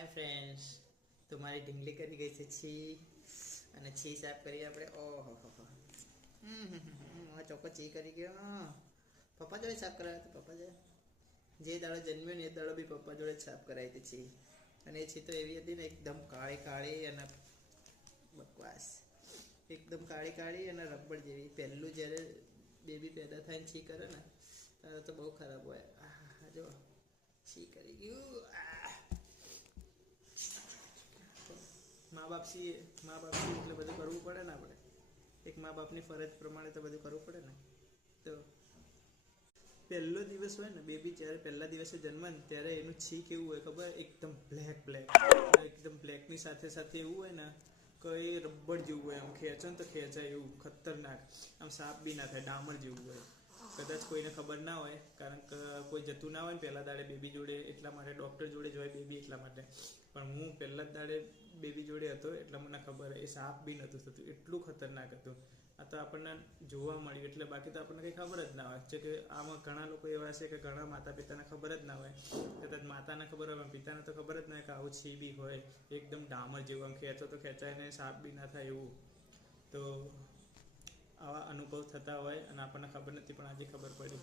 Hi friends, તમારી ઢીંગલી કરી ગઈ છે છી અને છી સાફ કરી આપણે. ઓહો ચોખ્ખો છી કરી ગયો. પપ્પા જોડે સાફ કરાવ્યો હતો. પપ્પા જોડે જે દાડો જન્મ્યો ને એ દાડો બી પપ્પા જોડે સાફ કરાવી હતી છી. અને એ છી તો એવી હતી ને, એકદમ કાળી કાળી અને બકવાસ, એકદમ કાળી કાળી અને રબડ જેવી. પહેલું જ્યારે બેબી પેદા થાય ને છી કરે ને ત્યારે તો બહુ ખરાબ હોય. જો છી કરી ગયું. મા બાપ છીએ એટલે બધું કરવું પડે ને. આપણે એક મા બાપની ફરજ પ્રમાણે તો બધું કરવું પડે ને. તો પહેલો દિવસ હોય ને, બેબી જ્યારે પહેલા દિવસે જન્મે ને ત્યારે એનું છી કેવું હોય ખબર? એકદમ બ્લેક, એકદમ બ્લેકની સાથે સાથે એવું હોય ને કે એ રબડ જેવું હોય. આમ ખેંચો ને તો ખેંચાય એવું, ખતરનાક. આમ સાપ બી ના થાય, ડામર જેવું હોય. કદાચ કોઈને ખબર ના હોય, કારણ કે કોઈ જતું ના હોય ને પહેલા દાડે બેબી જોડે, એટલા માટે ડૉક્ટર જોડે જ હોય બેબી, એટલા માટે. પણ હું પહેલા જ દાડે બેબી જોડે હતો એટલે મને ખબર. એ સાપ બી નહોતું થતું, એટલું ખતરનાક હતું. આ તો આપણને જોવા મળ્યું એટલે, બાકી તો આપણને કંઈ ખબર જ ના હોય. છે કે આમાં ઘણા લોકો એવા છે કે ઘણા માતા પિતાને ખબર જ ના હોય. કદાચ માતાને ખબર હોય પણ પિતાને તો ખબર જ ના હોય કે આવું છી બી હોય. એકદમ ડામર જેવું, આમ ખેંચો તો ખેંચાય ને સાપ બી ના થાય એવું. તો આવા અનુભવ થતા હોય અને આપણને ખબર નથી, પણ આજે ખબર પડી.